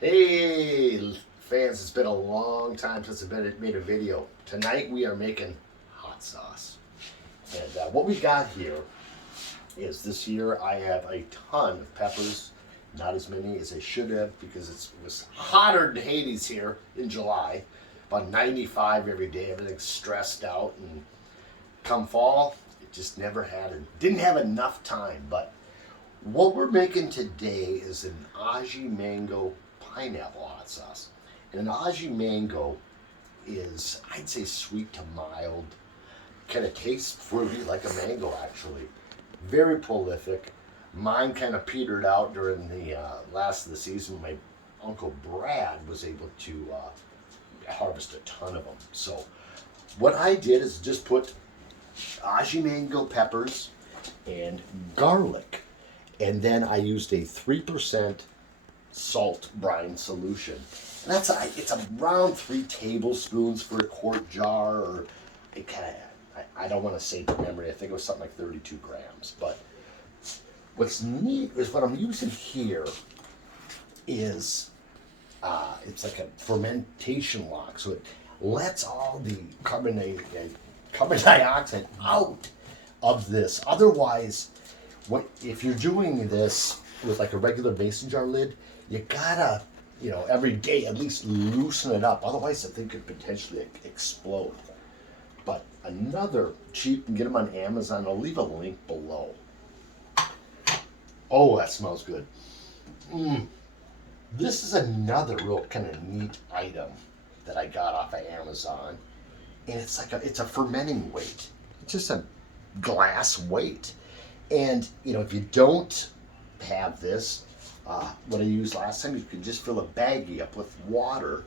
Hey fans, it's been a long time since I've made a video. Tonight we are making hot sauce. And what we got here is this year I have a ton of peppers. Not as many as I should have because it was hotter than Hades here in July. About 95 every day, everything's stressed out. And come fall, it just didn't have enough time. But what we're making today is an Aji Mango pineapple hot sauce. And an Aji Mango is, I'd say, sweet to mild. Kind of tastes fruity like a mango, actually. Very prolific. Mine kind of petered out during the last of the season. My Uncle Brad was able to harvest a ton of them. So what I did is just put Aji Mango peppers and garlic. And then I used a 3% salt brine solution. And it's around 3 tablespoons for a quart jar, or it kind of, I don't want to say from memory, I think it was something like 32 grams. But what's neat is what I'm using here is, it's like a fermentation lock. So it lets all the carbon dioxide out of this. Otherwise, if you're doing this with like a regular mason jar lid, you gotta, every day at least loosen it up. Otherwise, the thing could potentially explode. But another cheap, you can get them on Amazon. I'll leave a link below. Oh, that smells good. This is another real kind of neat item that I got off of Amazon, and it's a fermenting weight. It's just a glass weight. And, if you don't have this, what I used last time, you could just fill a baggie up with water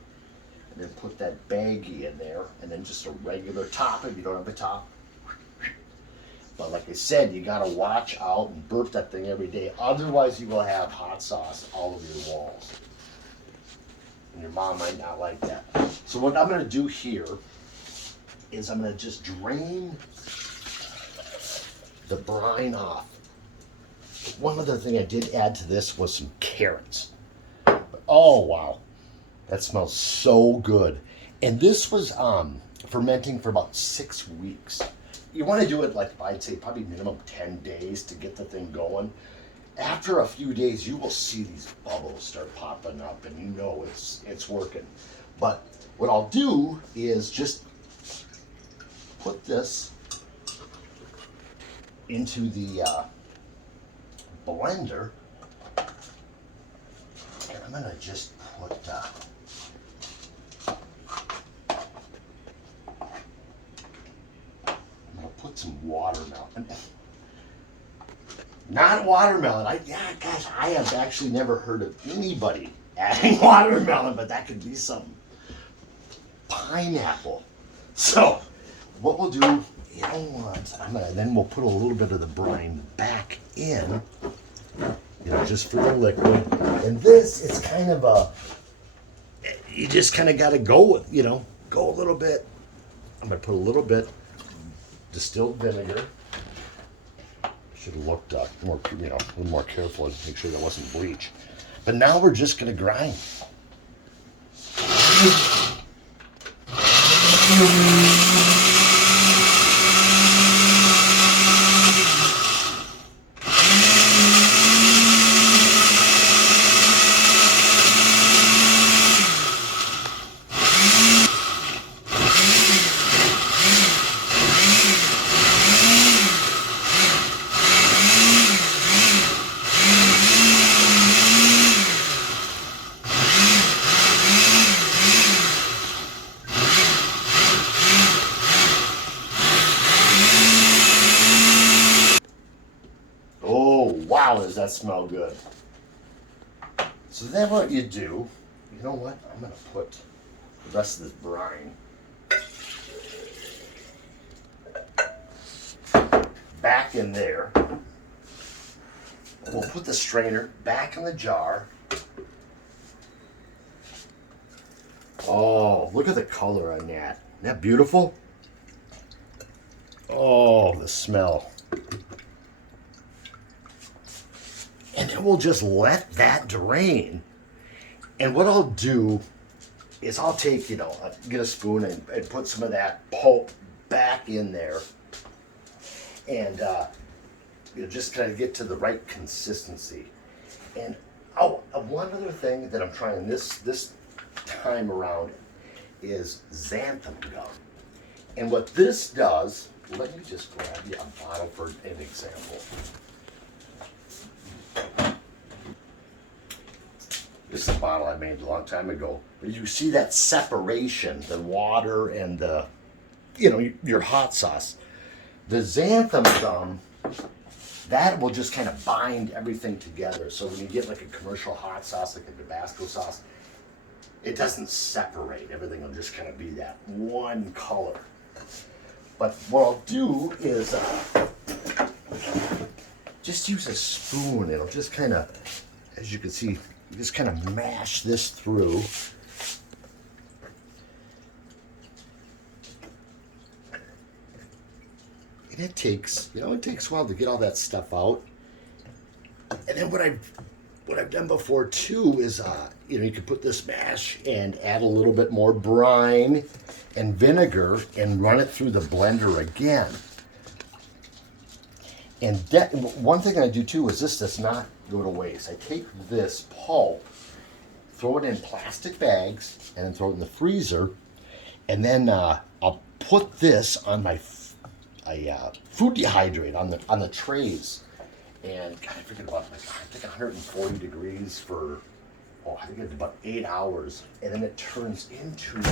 and then put that baggie in there, and then just a regular top if you don't have a top. But like I said, you got to watch out and burp that thing every day. Otherwise, you will have hot sauce all over your walls. And your mom might not like that. So what I'm going to do here is I'm going to just drain the brine off. One other thing I did add to this was some carrots. Oh wow, that smells so good. And this was fermenting for about 6 weeks. You want to do it like, I'd say probably minimum 10 days to get the thing going. After a few days, you will see these bubbles start popping up, and it's working. But what I'll do is just put this into the blender, and I'm gonna just put some watermelon. Not watermelon. I have actually never heard of anybody adding watermelon, but that could be some pineapple. So what we'll do, then we'll put a little bit of the brine back in, just for the liquid. And this is kind of you just kind of got to go with, go a little bit. I'm going to put a little bit distilled vinegar. Should have looked more, a little more careful and make sure that wasn't bleach. But now we're just going to grind. Wow, does that smell good. So then what you do, you know what? I'm going to put the rest of this brine back in there. We'll put the strainer back in the jar. Oh, look at the color on that. Isn't that beautiful? Oh, the smell. And then we'll just let that drain. And what I'll do is I'll take, get a spoon and put some of that pulp back in there, and just kind of get to the right consistency. And one other thing that I'm trying this time around is xanthan gum. And what this does, let me just grab you a bottle for an example. This is a bottle I made a long time ago. But you see that separation, the water and the, your hot sauce. The xanthan gum, that will just kind of bind everything together. So when you get like a commercial hot sauce, like a Tabasco sauce, it doesn't separate. Everything will just kind of be that one color. But what I'll do is just use a spoon. It'll just kind of, as you can see, just kind of mash this through. And it takes a while to get all that stuff out. And then what I've done before too is, you can put this mash and add a little bit more brine and vinegar and run it through the blender again. And one thing I do too is this does not go to waste. I take this pulp, throw it in plastic bags, and then throw it in the freezer. And then I'll put this on my food dehydrate on the trays. And God, I forget about I think 140 degrees for I think it's about 8 hours, and then it turns into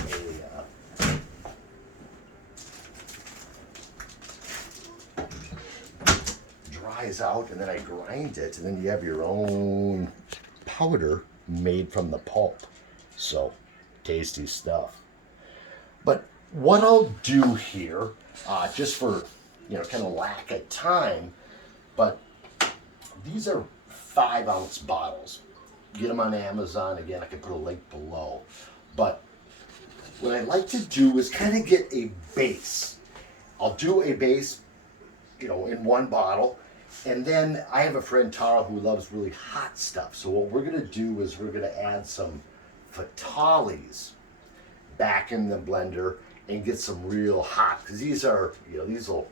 dries out, and then I grind it, and then you have your own powder made from the pulp. So tasty stuff. But what I'll do here, just for kind of lack of time, but these are 5-ounce bottles. Get them on Amazon. Again, I can put a link below. But what I like to do is kind of get a base. I'll do a base, in one bottle. And then I have a friend, Tara, who loves really hot stuff. So what we're going to do is we're going to add some Fatalis back in the blender and get some real hot. Because these are, these will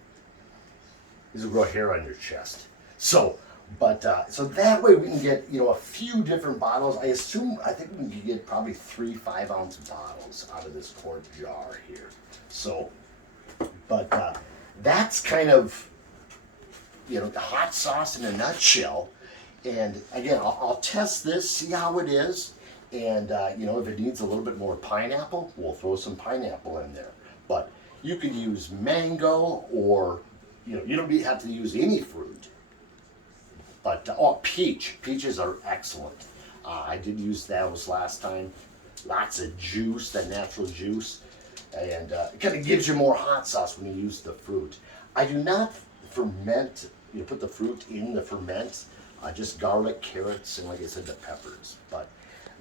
grow hair on your chest. So that way we can get, a few different bottles. I think we can get probably 3 5-ounce bottles out of this quart jar here. So, but that's kind of, the hot sauce in a nutshell. And again, I'll test this, see how it is. And, if it needs a little bit more pineapple, we'll throw some pineapple in there. But you could use mango, or, you don't have to use any fruit. But, peach. Peaches are excellent. I did use those last time. Lots of juice, that natural juice. And it kind of gives you more hot sauce when you use the fruit. I do not ferment, put the fruit in the ferment. Just garlic, carrots, and like I said, the peppers. But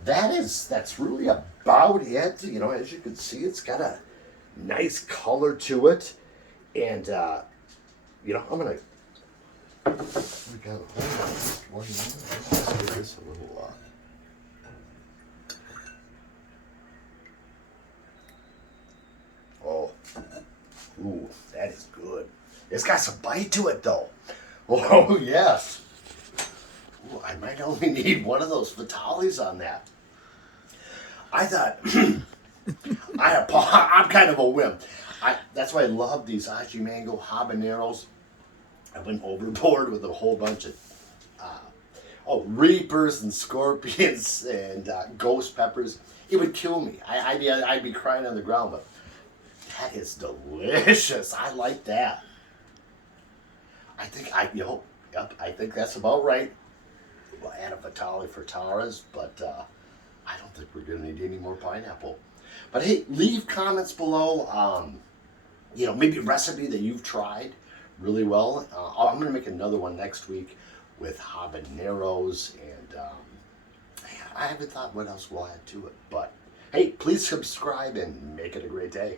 that's really about it. As you can see, it's got a nice color to it. And, I'm going to, we got a whole lot. Let's give this a little, ooh, that is good. It's got some bite to it, though. Oh, yes. Ooh, I might only need one of those Vitalis on that. I thought, I'm kind of a wimp. That's why I love these Aji Mango habaneros. I went overboard with a whole bunch of reapers and scorpions and ghost peppers. It would kill me. I'd be crying on the ground, but that is delicious. I like that. I think that's about right. We'll add a Vitale for Tara's, but I don't think we're going to need any more pineapple. But hey, leave comments below. Maybe a recipe that you've tried really well. I'm going to make another one next week with habaneros, and I haven't thought what else we'll add to it. But hey, please subscribe and make it a great day.